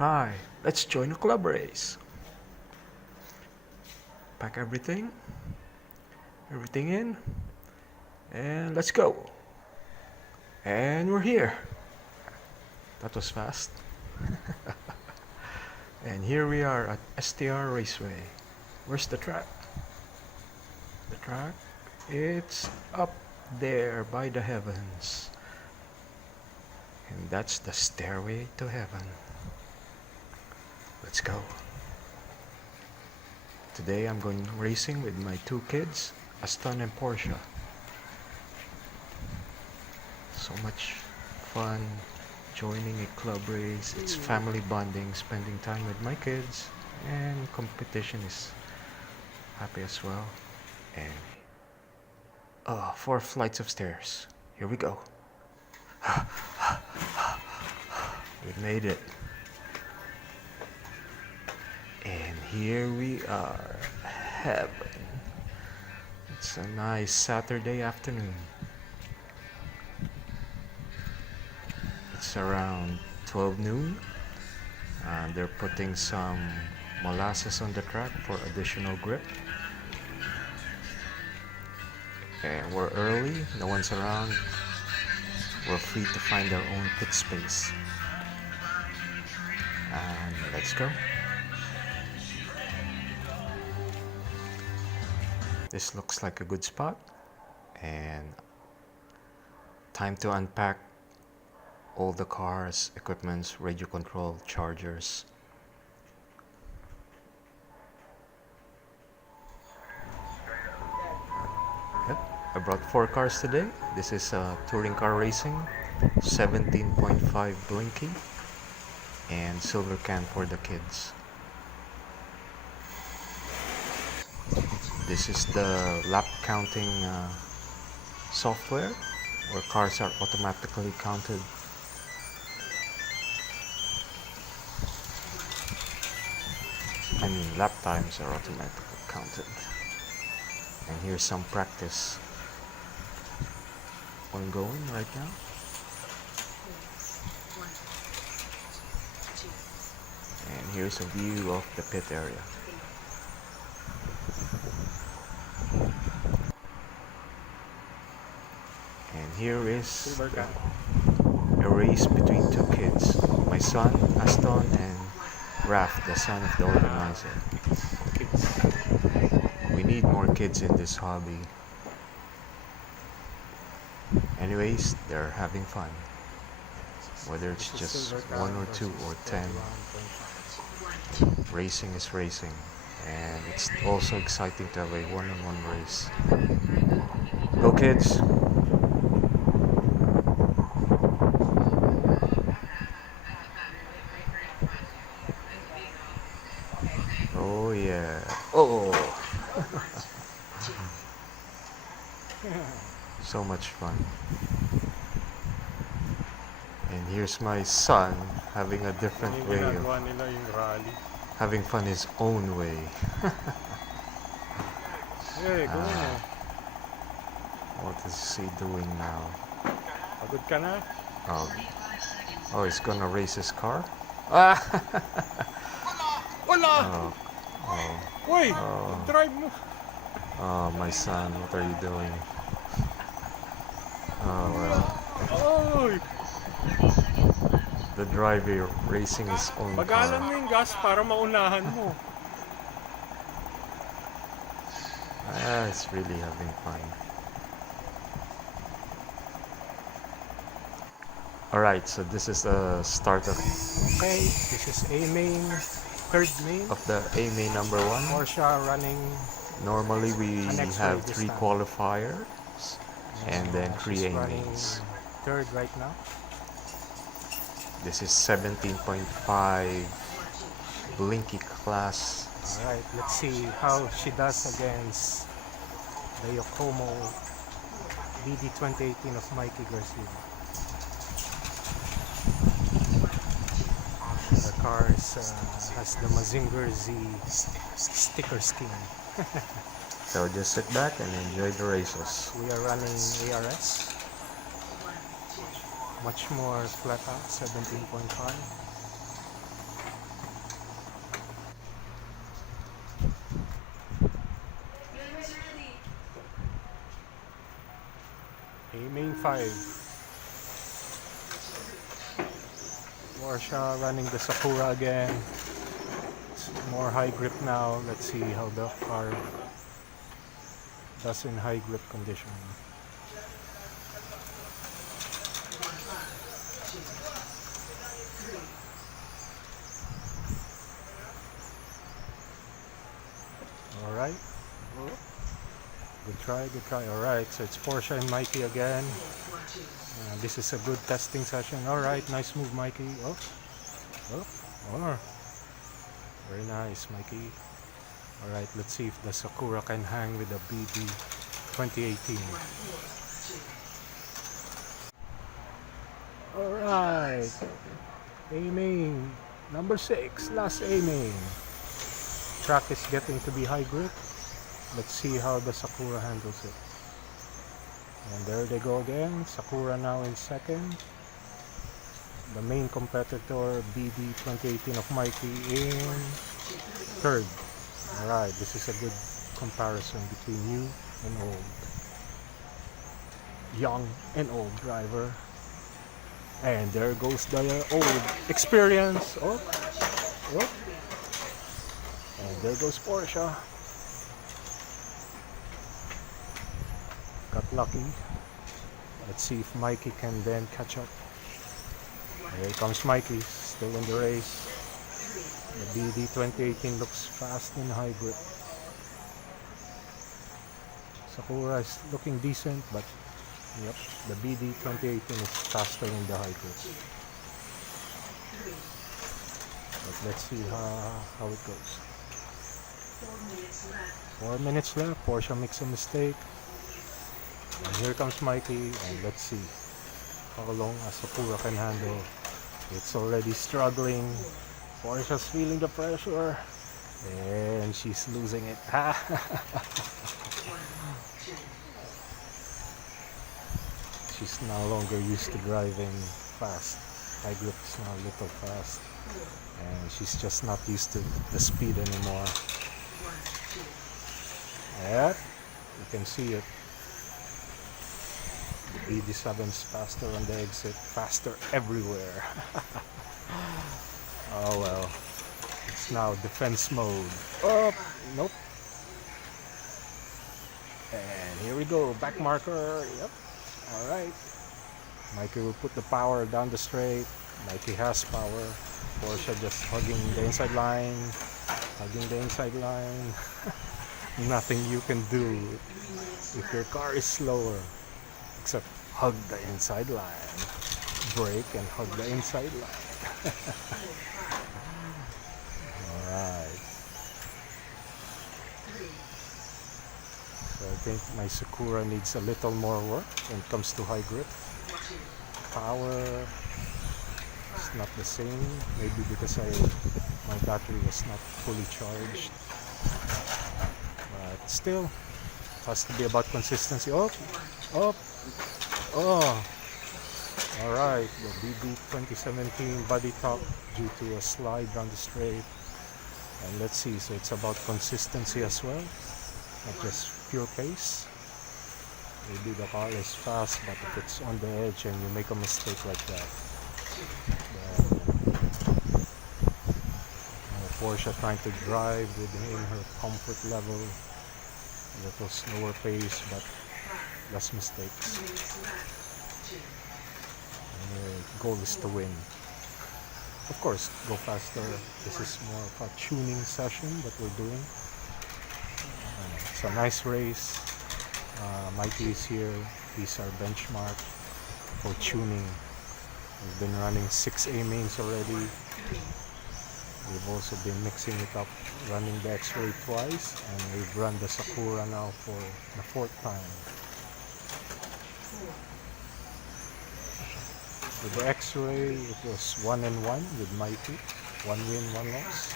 Hi, let's join a club race. Pack everything in, and let's go. And we're here. That was fast. And here we are at STR Raceway. Where's the track? The track? It's up there by the heavens. And that's the stairway to heaven. Let's go. Today I'm going racing with my two kids, Aston and Portia. So much fun joining a club race. It's family bonding, spending time with my kids, and competition is happy as well. And 4 flights of stairs. Here we go. We made it. And here we are. Heaven. It's a nice Saturday afternoon. It's around 12 noon. And they're putting some molasses on the track for additional grip. And we're early, no one's around. We're free to find our own pit space. And let's go. This looks like a good spot. And time to unpack all the cars, equipments, radio control, chargers. Yep, I brought 4 cars today. This is touring car racing, 17.5 Blinky, and silver can for the kids. This is the lap counting software where cars are automatically counted. I mean, lap times are automatically counted. And here's some practice ongoing right now. And here's a view of the pit area. And here is a race between 2 kids. My son, Aston, and Raf, the son of the organizer. We need more kids in this hobby. Anyways, they're having fun. Whether it's just 1 or 2 or 10, racing is racing. And it's also exciting to have a one-on-one race. Go kids! Oh yeah. Oh! So much fun. And here's my son having a different way of having fun his own way. What is he doing now? Pagod ka na? Oh, he's gonna race his car? Ah! Wala! Uy! Drive mo! Oh, my son, what are you doing? Oh, well. Oy! The driver racing his own Pagalan car. mo yung gas para maunahan mo. It's really having fun. Alright, so this is the start of Okay, this is A main, third main. the A main number 1. Porsche running. Normally we Next have wave this 3 time. qualifiers and then 3 She's A running mains. third right now. This is 17.5 Blinky class. Alright, let's see how she does against the Yokomo BD 2018 of Mikey Garcia. The car has the Mazinger Z sticker scheme. So just sit back and enjoy the races. We are running ARS. Much more flat out, 17.5. 5. Porsche running the Sakura again. It's more high grip now. Let's see how the car does in high grip condition. Alright. Good try, good try. Alright, so it's Porsche and Mikey again. This is a good testing session. Alright, nice move, Mikey. Oh, very nice, Mikey. Alright, let's see if the Sakura can hang with the BD 2018. Alright, aiming. Number 6, last aiming. Track is getting to be high grip. Let's see how the Sakura handles it. And there they go again. Sakura now in second. The main competitor, BD 2018 of Mikey, in third. Alright, this is a good comparison between new and old. Young and old driver. And there goes the old experience. Oh. And there goes Porsche. Got lucky. Let's see if Mikey can then catch up. Here comes Mikey, still in the race. The BD 2018 looks fast in high grip. Sakura is looking decent, but yep, the BD 2018 is faster in the high grip. But let's see how it goes. 4 minutes left. Porsche makes a mistake. And here comes Mikey, and let's see how long Sakura can handle. It's already struggling. Porsche's feeling the pressure, and she's losing it. She's no longer used to driving fast. High grip is now a little fast, and she's just not used to the speed anymore. Yep, you can see it. The BD7's faster on the exit, faster everywhere. Oh well, it's now defense mode. Oh, nope. And here we go, back marker. Yep, alright. Mikey will put the power down the straight. Mikey has power. Porsche just hugging the inside line. Nothing you can do if your car is slower except hug the inside line. Brake and hug the inside line. Alright. So I think my Sakura needs a little more work when it comes to high grip. Power is not the same. Maybe because my battery was not fully charged. But still, it has to be about consistency. Oh. Alright, the BD 2017 body top due to a slide down the straight. And let's see, so it's about consistency as well, not just pure pace. Maybe the car is fast, but if it's on the edge and you make a mistake like that, Porsche trying to drive within her comfort level, a little slower pace, but less mistakes. The goal is to win. Of course, go faster. This is more of a tuning session that we're doing. It's a nice race. Mikey is here. He's our benchmark for tuning. We've been running 6 A-mains already. We've also been mixing it up, running the X-Ray twice, and we've run the Sakura now for the 4th time. With the X-Ray, it was 1-1 with Mikey, 1 win, 1 loss.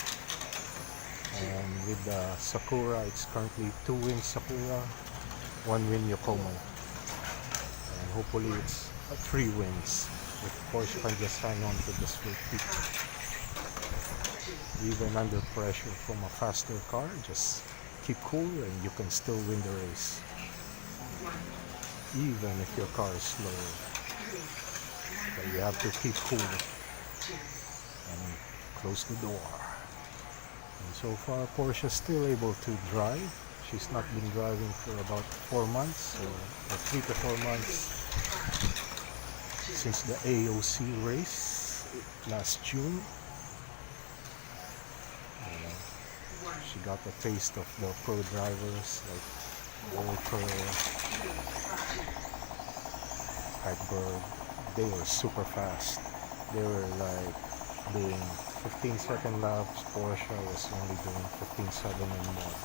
And with the Sakura, it's currently 2 wins Sakura, 1 win Yokomo. And hopefully it's 3 wins if Porsche can just hang on to the straight peak. Even under pressure from a faster car, just keep cool and you can still win the race. even if your car is slow. But you have to keep cool and close the door. And so far, Porsche is still able to drive. She's not been driving for about 4 months, or 3 to 4 months since the AOC race last June. She got a taste of the pro drivers like Walter, Hagberg. They were super fast. They were like doing 15-second laps. Porsche was only doing 15.7 and more.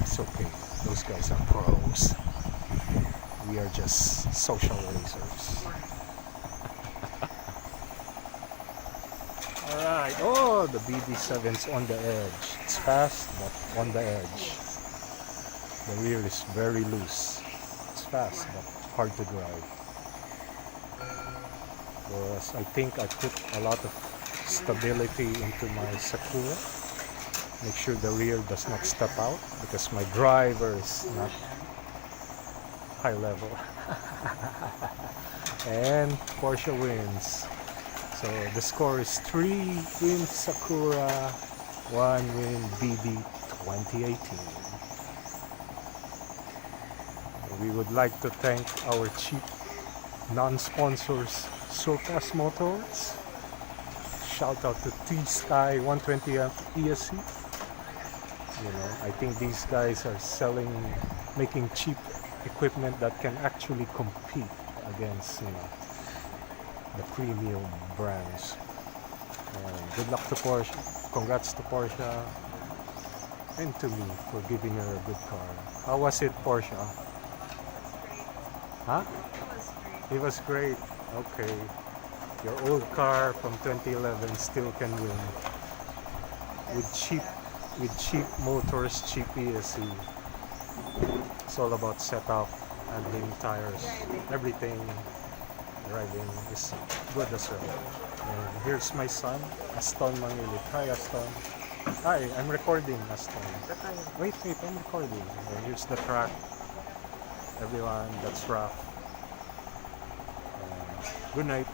It's okay. Those guys are pros. We are just social racers. Alright. Oh, the BD7's on the edge. It's fast, but on the edge. The rear is very loose. It's fast, but hard to drive. Whereas I think I put a lot of stability into my Sakura. Make sure the rear does not step out because my driver is not high level. And Porsche wins. So the score is 3 win Sakura, 1 win BD 2018. We would like to thank our cheap non-sponsors, Surpass Motors. Shout out to T-Sky 120 amp ESC. I think these guys are making cheap equipment that can actually compete against, the premium brands. Good luck to Porsche. Congrats to Porsche and to me for giving her a good car. How was it, Porsche? Huh? It was great. Okay. Your old car from 2011 still can win. With cheap motors, cheap ESC. It's all about setup, handling tires, everything. Driving is good as well. And here's my son, Aston Mangilit. Hi, Aston. Hi, I'm recording, Aston. Wait, I'm recording. And here's the track. Everyone, that's rough. Good night.